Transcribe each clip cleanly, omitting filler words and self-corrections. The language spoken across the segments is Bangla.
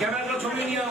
ক্যামেরা ছবি নিয়ে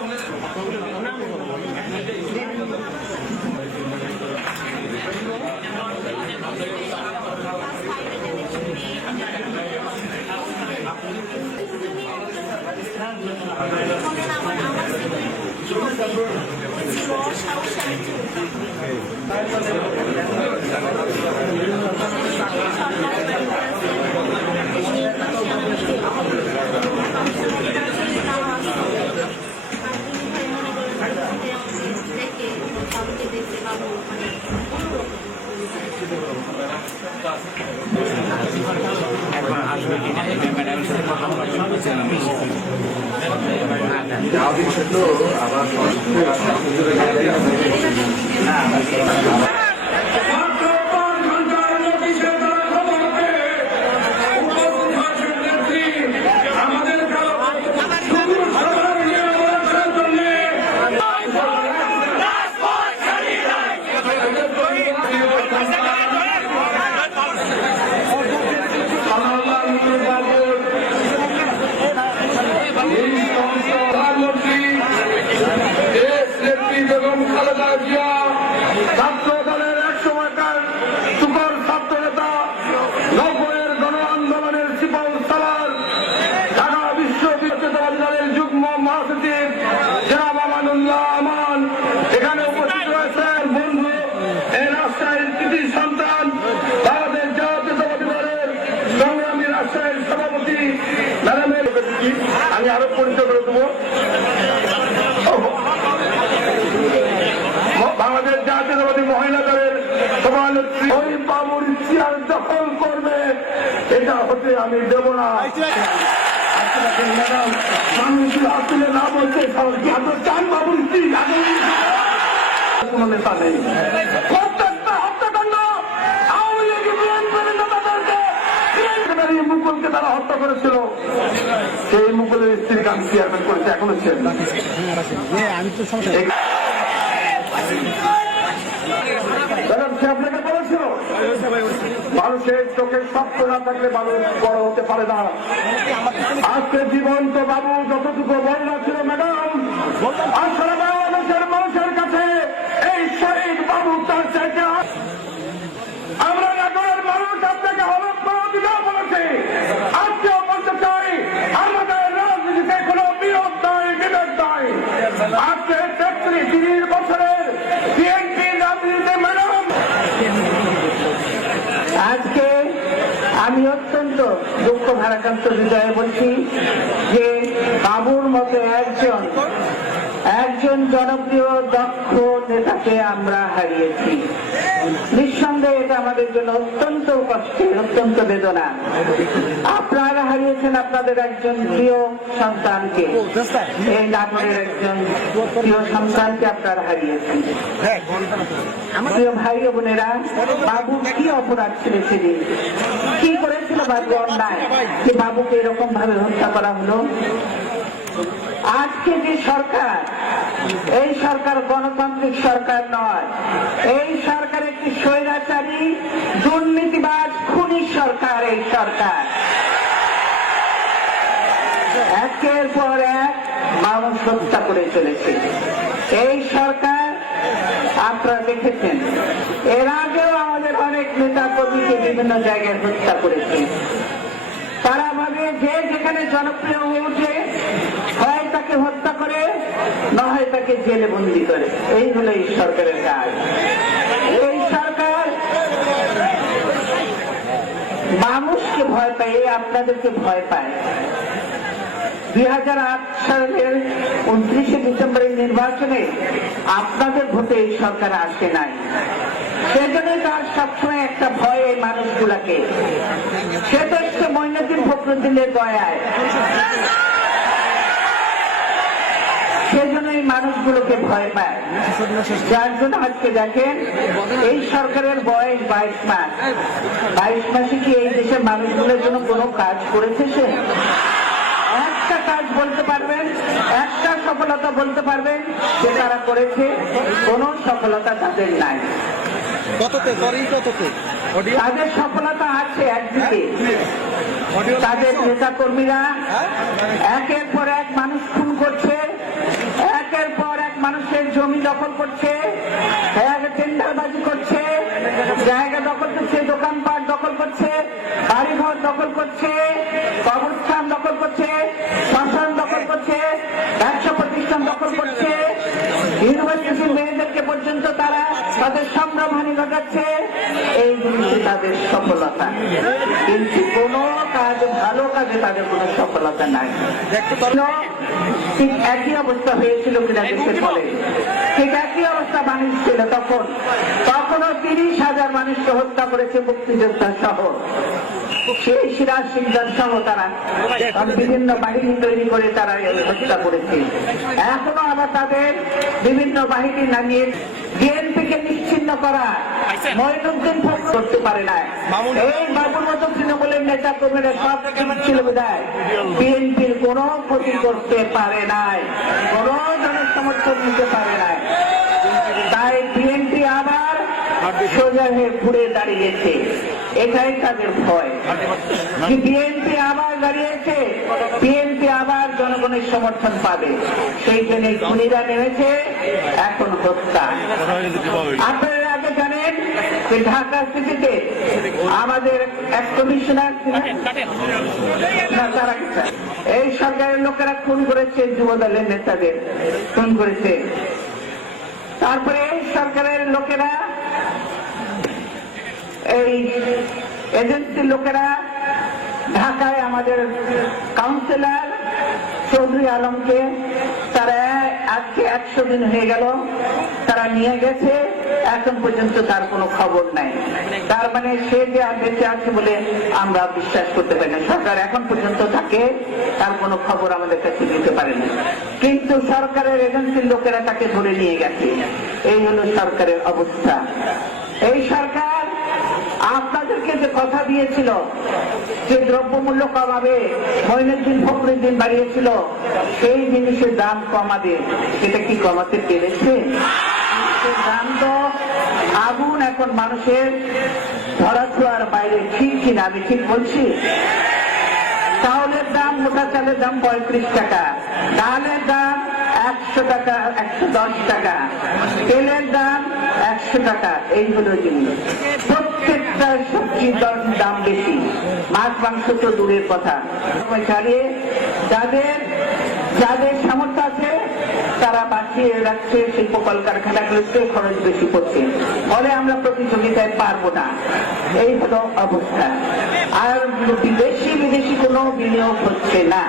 এখানে উপস্থিত রয়েছেন বন্ধু এই রাজশাহীর কৃতি সন্তান আমাদের জাতীয়তাবাদী দলের সংগ্রামী রাজশাহীর সভাপতি ম্যাডামের আমি আরো পরিচয় করে দেবো। বাংলাদেশ জাতীয়তাবাদী মহিলা দলের সভানেত্রী ওই বাবুর চেয়ার দখল করবে এটা হতে আমি দেব না। ম্যাডাম মানুষ আসলে না বলতে চান বাবুর স্ত্রী কোন নেতা নেই। প্রত্যেকটা হত্যাকাণ্ড আওয়ামী লীগ নেতাদেরকে মুকুলকে তারা হত্যা করেছিল, সেই মুকুলের স্ত্রীকে আমি চেয়ারম্যান করেছি, এখনো চেয়ারম্যান। সে আপনাকে বলেছিল মানুষের চোখে স্বপ্ন না থাকলে মানুষ বড় হতে পারে না। আজকে জীবন্ত বাবু যতটুকু বর্ণনা ছিল ম্যাডাম, আসলে বাংলাদেশের মানুষের কাছে এই শহীদ বাবু তার চাইতে আমরা নাটোরের মানুষ আপনাকে হলফ করার দিকেও বলেছি, আজকেও বলতে চাই আমাদের রাজনীতিতে কোনো বিরোধ নাই, বিভেদ নাই। আজকে ৩৩ বছরের বিএনপি রাজনীতিতে ম্যাডাম আজকে আমি অত্যন্ত দুঃখ ভারাক্রান্ত হৃদয়ে বলছি যে বাবুর মতো একজন জনপ্রিয় দক্ষ নেতাকে আমরা হারিয়েছি। নিঃসন্দেহে এটা আমাদের জন্য অত্যন্ত কষ্টের, অত্যন্ত বেদনা। আপনারা হারিয়েছেন আপনাদের একজন প্রিয় সন্তানকে, এই নাটোরের একজন প্রিয় সন্তানকে আপনারা হারিয়েছেন। প্রিয় ভাই ও বোনেরা, বাবু কি অপরাধ ছিল সেদিন, কি করেছিল বাবু অন্যায় যে বাবুকে এরকম ভাবে হত্যা করা হলো? আজকে যে সরকার, এই সরকার গণতান্ত্রিক সরকার নয়, এই সরকার একটি স্বৈরাচারী দুর্নীতিবাজ খুনি সরকার। এই সরকার একের পর এক মানুষ হত্যা করে চলেছে। এই সরকার আপনারা দেখেছেন এর আগেও আমাদের অনেক নেতা কর্মীকে বিভিন্ন জায়গায় হত্যা করেছে। তারা ভাবে যে যেখানে জনপ্রিয় হয়ে উঠে হয় তাকে হত্যা করে, না হয় তাকে জেলে বন্দী করে। এই হলো এই সরকারের কাজ। এই সরকার মানুষকে ভয় পায়, আপনাদেরকে ভয় পায়। 2008 সালের 29শে ডিসেম্বরের নির্বাচনে আপনাদের ভোটে এই সরকার আসে নাই। সেজন্যই তার সবসময় একটা ভয় এই মানুষগুলাকে। সে তো এসছে মঈনুদ্দিন ফখরুদ্দিনের দয়ায়, সেজন্য এই মানুষগুলোকে ভয় পায়। যার জন্য আজকে দেখেন এই সরকারের বয়স 22 মাস। 22 মাসে কি এই দেশের মানুষগুলোর জন্য কোনো কাজ করেছে? সে একটা কাজ বলতে পারবেন, একটা সফলতা বলতে পারবেন যে তারা করেছে? কোনো সফলতা তাদের নাই। তাদের সফলতা আছে একদিকে, তাদের নেতা কর্মীরা একের পর এক মানুষ খুন করছে, একের পর এক মানুষের জমি দখল করছে, টেন্ডারবাজি করছে, জায়গা দখল করছে, দোকানপাট দখল করছে, বাড়িঘর দখল করছে, কবরস্থান দখল করছে, শ্মশান দখল করছে, ব্যবসা প্রতিষ্ঠান দখল করছে, ইউনিভার্সিটির মেয়েদেরকে পর্যন্ত তারা তাদের সম্ভ্রমহানি ঘটাচ্ছে। এই জিনিসে তাদের সফলতা, কিন্তু কোন কাজ, ভালো কাজে তাদের কোনো সফলতা নাই। ঠিক একই অবস্থা হয়েছিল কিনা দেশের ফলে, ঠিক একই অবস্থা মানুষ ছিল তখনও 30,000 মানুষকে হত্যা করেছে মুক্তিযোদ্ধা সহ, সেই সিরাজ সিকদার সহ তারা বিভিন্ন বাহিনী তৈরি করে তারা হত্যা করেছে। এখনো আবার তাদের বিভিন্ন বাহিনী নামিয়ে বিএনপিকে নিশ্চিহ্ন করা মঈনুদ্দিন ফখরুদ্দিন করতে পারে না। এই বাবুর মতো তৃণমূলের নেতা কর্মীরা সব ছিল বিধায় বিএনপির কোনো ক্ষতি করতে পারে নাই, কোনো জনসমর্থন নিতে পারে নাই। তাই বিএনপি আবার সোজা হয়ে ঘুরে দাঁড়িয়েছে, এটাই তাদের ভয়। বিএনপি আবার দাঁড়িয়েছে, বিএনপি আবার জনগণের সমর্থন পাবে, সেই জন্য খুনিরা নেমেছে এখন হত্যা। আপনারা আগে জানেন যে ঢাকা সিটিতে আমাদের এক কমিশনার এই সরকারের লোকেরা খুন করেছে, যুবদলের নেতাদের খুন করেছে। তারপরে এই সরকারের লোকেরা, এই এজেন্সির লোকেরা ঢাকায় আমাদের কাউন্সিলর চৌধুরী আলমকে তারা আজকে 100 দিন হয়ে গেল তারা নিয়ে গেছে, এখন পর্যন্ত তার কোনো খবর নাই। তার মানে সে যে আর বেঁচে আছে বলে আমরা বিশ্বাস করতে পারি না। সরকার এখন পর্যন্ত তাকে, তার কোনো খবর আমাদের কাছে দিতে পারেনি, কিন্তু সরকারের এজেন্সির লোকেরা তাকে ধরে নিয়ে গেছে। এই হলো সরকারের অবস্থা। এই সরকার আপনাদেরকে যে কথা দিয়েছিল যে দ্রব্যমূল্য কমাবে, মঈনুদ্দিন ফখরুদ্দিন বাড়িয়েছিল সেই জিনিসের দাম কমাবে, সেটা কি কমাতে পেরেছে? দাম তো আগুন এখন মানুষের ধরাছোঁয়ার বাইরে, ঠিক কিনা? আমি ঠিক বলছি? চাউলের দাম, মোটা চালের দাম 35 টাকা, ডালের দাম 100 টাকা, 110 টাকা, তেলের দাম 100 টাকা। এই হলো জিনিস। প্রত্যেকটা সবজির দাম বেশি, মাছ মাংস তো দূরের কথা। যাদের সামর্থ্য আছে তারা বাঁচিয়ে রাখছে, শিল্প কলকারখানাগুলোতে খরচ বেশি পড়ছে, ফলে আমরা প্রতিযোগিতায় পারবো না। এই হলো অবস্থা। আর বিদেশি কোনো বিনিয়োগ হচ্ছে না,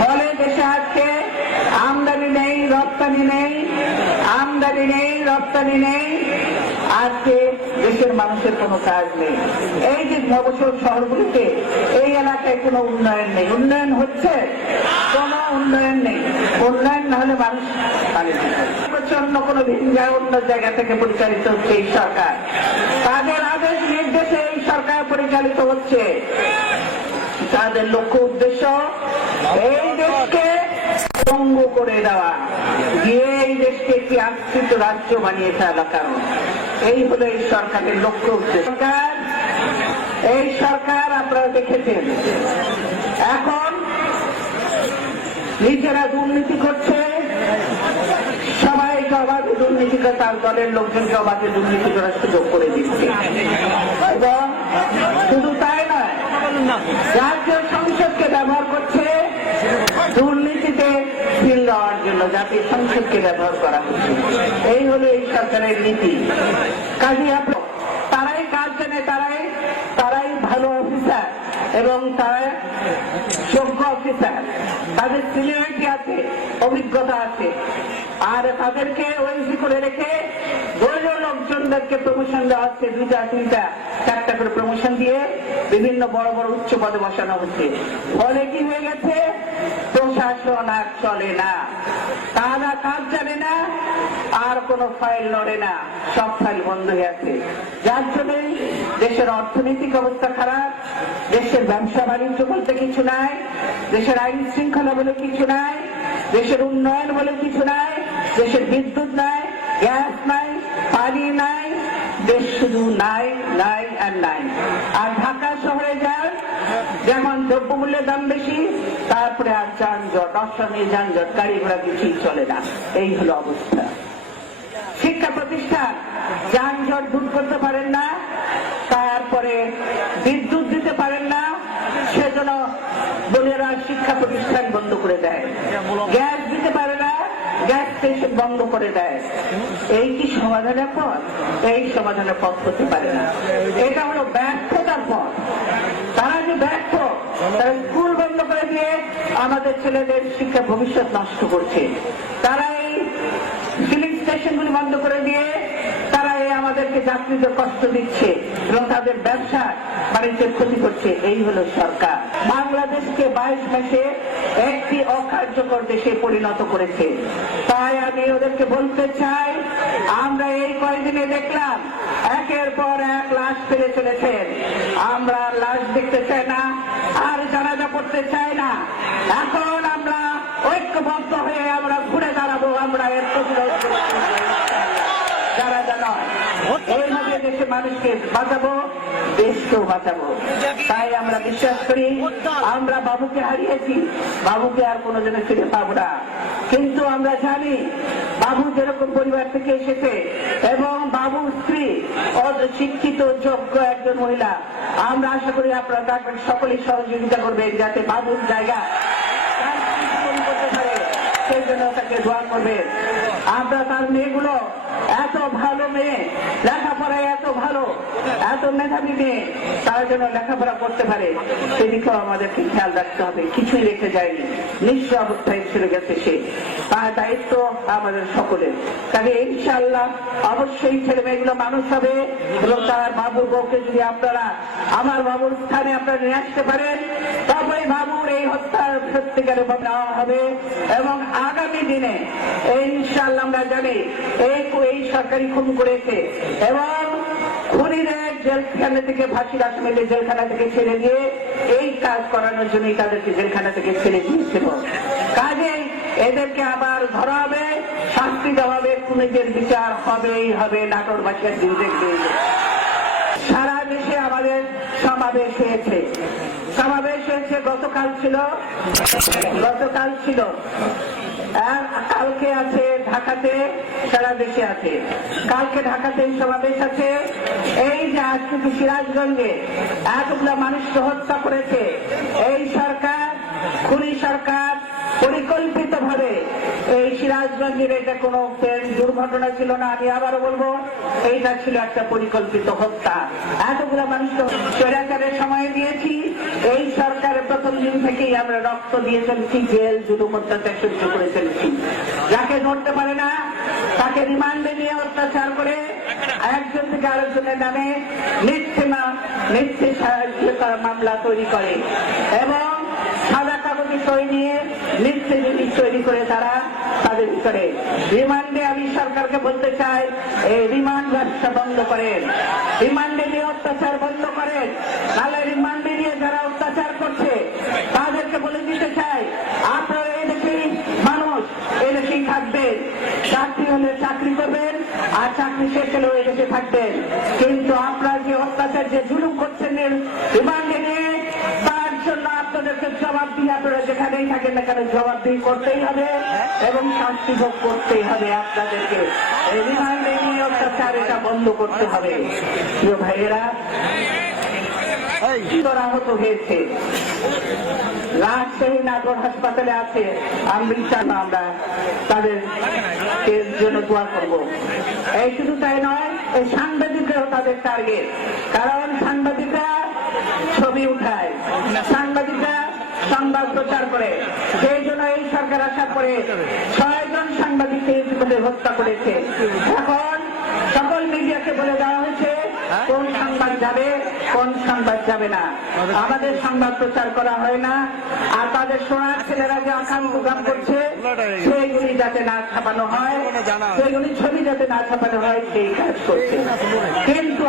ফলে দেশে আজকে আমদানি নেই, রপ্তানি নেই, আমদানি নেই, রপ্তানি নেই। আজকে দেশের মানুষের কোনো কাজ নেই। এই যে মফস্বল শহরগুলিতে এই এলাকায় কোনো উন্নয়ন নেই। উন্নয়ন হচ্ছে? কোনো উন্নয়ন নেই। উন্নয়ন না হলে মানুষ অন্য কোনো অন্য জায়গা থেকে পরিচালিত হচ্ছে এই সরকার। তাদের আদেশ নির্দেশে এই সরকার পরিচালিত হচ্ছে। তাদের লক্ষ্য উদ্দেশ্য এই দেশকে পঙ্গু করে দেওয়া, গিয়ে এই দেশকে একটি আশ্রিত রাজ্য বানিয়ে ফেলা। কারণ এই হলো এই সরকারের লক্ষ্য উদ্দেশ্য। এই সরকার আপনারা দেখেছেন এখন নিজেরা দুর্নীতি করছে, সবাইকে অবাধে দুর্নীতি করে, তার দলের লোকজনকে অবাধে দুর্নীতি করার সুযোগ করে দিচ্ছে। এবং শুধু তাই নয়, জাতীয় সংসদকে ব্যবহার করছে দুর্নীতিতে ফিল দেওয়ার জন্য, জাতীয় সংসদকে ব্যবহার করা হচ্ছে। এই হলো এই সরকারের নীতি। কাজে তারাই কাজ জানে, তারাই ভালো অফিসার এবং তারা যোগ্য অফিসার, তাদের সিনিয়রিটি আছে, অভিজ্ঞতা আছে, আর তাদেরকে ওএসি করে রেখে দলীয় লোকজন লোকদেরকে প্রমোশন দেওয়া হচ্ছে, 2টা 3টা 4টা করে প্রমোশন দিয়ে বিভিন্ন বড় বড় উচ্চ পদে বসানো হচ্ছে। ফলে কি হয়ে গেছে, প্রশাসন আর চলে না, তারা কাজ জানে না, আর কোনো ফাইল লড়ে না, সব ফাইল বন্ধ হয়ে আছে। যার জন্যই দেশের অর্থনৈতিক অবস্থা খারাপ, দেশের ব্যবসা বাণিজ্য বলতে কিছু নাই, দেশের আইন শৃঙ্খলা বলে কিছু নাই, দেশের উন্নয়ন বলে কিছু নাই, দেশের বিদ্যুৎ নাই, গ্যাস নাই, পানি নাই, দেশ শুধু নাই নাই আর নাই। আর ঢাকা শহরে যান, যেমন দ্রব্যমূল্যের দাম বেশি, তারপরে আর যানজট, অসময়ে যানজট, গাড়ি ঘোড়া কিছুই চলে না। এই হলো অবস্থা। শিক্ষা প্রতিষ্ঠান যানজট দূর করতে পারেন না, তারপরে বিদ্যুৎ দিতে পারেন না, সেজন্য বলেরা শিক্ষা প্রতিষ্ঠান বন্ধ করে দেয়। গ্যাস দিতে পারে না, গ্যাস স্টেশন বন্ধ করে দেয়। এই কি সমাধানের পথ? এই সমাধানের পথ হতে পারে না। এটা হলো ব্যর্থতার পথ। তারা যে ব্যর্থ, তারা স্কুল বন্ধ করে দিয়ে আমাদের ছেলেদের শিক্ষা ভবিষ্যৎ নষ্ট করছে। তারা এই ফিলিং স্টেশনগুলি বন্ধ করে দিয়ে তারা আমাদেরকে যাত্রীদের কষ্ট দিচ্ছে এবং তাদের ব্যবসা বাণিজ্যের ক্ষতি করছে। এই হলো সরকার। বাংলাদেশকে 22 মাসে একটি অকার্যকর দেশে পরিণত করেছে। তাই আমি ওদেরকে বলতে চাই, আমরা এই কয়েকদিনে দেখলাম একের পর এক লাশ ফেলে চলেছেন। আমরা লাশ দেখতে চাই না, আর জানাজা পড়তে চাই না। এখন আমরা ঐক্যবদ্ধ হয়ে আমরা ঘুরে দাঁড়াবো, আমরা এর প্রতিরোধ যারা নয়, এইভাবে দেশের মানুষকে বাঁচাবো, দেশকেও বাঁচাবো। তাই আমরা বিশ্বাস করি, আমরা বাবুকে হারিয়েছি, বাবুকে আর কোনোদিনও ফিরে পাবো না। কিন্তু আমরা জানি বাবু যেরকম পরিবার থেকে এসেছে এবং বাবুর স্ত্রী শিক্ষিত যোগ্য একজন মহিলা, আমরা আশা করি আপনারা থাকবেন, সকলেই সহযোগিতা করবেন যাতে বাবুর জায়গা করতে পারে, সেই জন্য তাকে দোয়া করবেন। আমরা তার মেয়েগুলো এত ভালো মেয়ে, লেখাপড়ায় এত ভালো, এত মেধাবী মেয়ে, তারা যেন লেখাপড়া করতে পারে সেদিকেও আমাদেরকে খেয়াল রাখতে হবে। কিছুই রেখে যায়নি, নিঃস্ব অবস্থায় ছেড়ে গেছে সে, তার দায়িত্ব আমাদের সকলের। তাহলে ইনশাআল্লাহ অবশ্যই ছেলে মেয়েগুলো মানুষ হবে এবং তার বাবুর বউকে যদি আপনারা আমার বাবুর স্থানে আপনারা নিয়ে আসতে পারেন, তবে বাবুর এই হত্যার সত্যিকারে নেওয়া হবে। এবং আগামী দিনে ইনশাআল্লাহ আমরা জানি এই সরকারি খুন করেছে এবং খুনিদের জেলখানা থেকে, ফাঁসির আসামিদের জেলখানা থেকে ছেড়ে দিয়ে এই কাজ করানোর জন্যই তাদেরকে জেলখানা থেকে ছেড়ে দিয়েছিল। কাজেই এদেরকে আবার ধরা হবে, শাস্তি দেওয়া হবে, খুনিদের বিচার হবেই হবে। নাটোরবাসীর দিন দেখবে। সারা দেশে আমাদের সমাবেশ হয়েছে, গতকাল ছিল, আর কালকে আছে ঢাকাতে, সারা দেশে আছে। কালকে ঢাকাতে সমাবেশ আছে। এই যে আজকে সিরাজগঞ্জে এতগুলো মানুষকে হত্যা করেছে এই সরকার, খুনি সরকার, পরিকল্পিত ভাবে এই সিরাজগঞ্জের এটা কোনো দুর্ঘটনা ছিল না। আমি আবারও বলবো, এইটা ছিল একটা পরিকল্পিত হত্যা। এতগুলো মানুষকে স্বৈরাচারের সময় দিয়েছি। এই সরকারের প্রথম দিন থেকেই আমরা রক্ত দিয়ে চলেছি, জেল জুলুম অত্যাচার সহ্য করে চলেছি। যাকে ধরতে পারে না তাকে রিমান্ডে নিয়ে অত্যাচার করে একজন থেকে আরেকজনের নামে মিথ্যে মামলা তৈরি করে এবং সাদা কাগজে সই নিয়ে মিথ্যে জিনিস তৈরি করে তারা তাদের ভিতরে রিমান্ডে। আমি সরকারকে বলতে চাই, এই রিমান্ড ব্যবসা বন্ধ করেন, রিমান্ডে নিয়ে অত্যাচার বন্ধ করেন। তাহলে রিমান্ডে নিয়ে যারা অত্যাচার করছে তাদেরকে বলে দিতে চাই, আপনারা এই দেশেই মানুষ, এই দেশেই থাকবেন, চাকরি হলে চাকরি করবেন, আর চাকরি শেষ হলেও এই দেশে থাকবেন। কিন্তু আপনারা যে অত্যাচার, যে জুলুম করছেন রিমান্ডে নিয়ে, তার জন্য আপনাদেরকে জবাব দিয়ে, আপনারা যেখানেই থাকেন না কেন জবাবদিহি করতেই হবে এবং শাস্তি ভোগ করতেই হবে। আপনাদেরকে রিমান্ডে নিয়ে অত্যাচার এটা বন্ধ করতে হবে। প্রিয় ভাইয়েরা, আহত হয়েছে, রাজশাহী নাটোর হাসপাতালে আছে। আমরা তাদের জন্য দোয়া করবো। এই শুধু তাই নয়, এই সাংবাদিকরাও তাদের টার্গেট। কারণ সাংবাদিকরা ছবি উঠায়, সাংবাদিকরা সংবাদ প্রচার করে। সেই জন্য এই সরকার আসার পরে 6 জন সাংবাদিককে হত্যা করেছে। এখন সকল মিডিয়াকে বলে দেওয়া হয়েছে কোন সংবাদ যাবে কোন সংবাদ যাবে না। আমাদের সংবাদ প্রচার করা হয় না, আর তাদের সোনার ছেলেরা যে আকাম প্রোগ্রাম করছে সেইগুলি যাতে না ছাপানো হয়, সেইগুলি ছবি যাতে না ছাপানো হয় সেই কাজ করছে। কিন্তু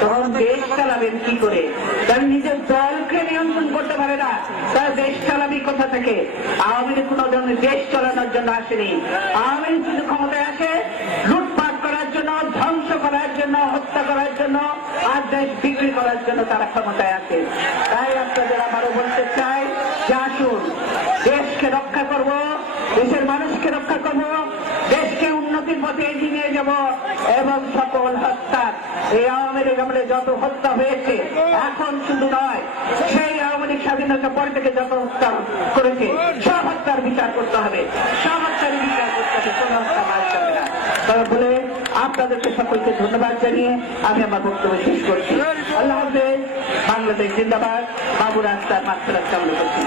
তখন দেশ চালাবেন কি করে? তারা নিজের দলকে নিয়ন্ত্রণ করতে পারে না, তারা দেশ চালাবি কোথা থেকে? আওয়ামী লীগ কোনো ধরনের দেশ চালানোর জন্য আসেনি। আওয়ামী লীগ যদি ক্ষমতায় আসে লুটপাট করার জন্য, ধ্বংস করার জন্য, হত্যা করার জন্য, আর দেশ বিক্রি করার জন্য তারা ক্ষমতায় আসে। তাই আপনাদের আমারও বলতে চাই যে আসুন দেশকে রক্ষা করব, দেশের মানুষকে রক্ষা করব, দেশকে উন্নতির পথে এগিয়ে নিয়ে যাব এবং সকল হত্যার এই আওয়ামী লীগ আমলে যত হত্যা হয়েছে এখন শুধু নয়, সেই আওয়ামী লীগ স্বাধীনতার পর থেকে যত হত্যা করেছে সব হত্যার বিচার করতে হবে, সব হত্যার বিচার করতে হবে, কোন হত্যা মারা যাবে না। তবে বলে আপনাদেরকে সকলকে ধন্যবাদ জানিয়ে আমি আমার বক্তব্য শেষ করছি। আল্লাহ হাফেজ। বাংলাদেশ জিন্দাবাদ। বাবুর আস্তার মাত্রা চালু করছি।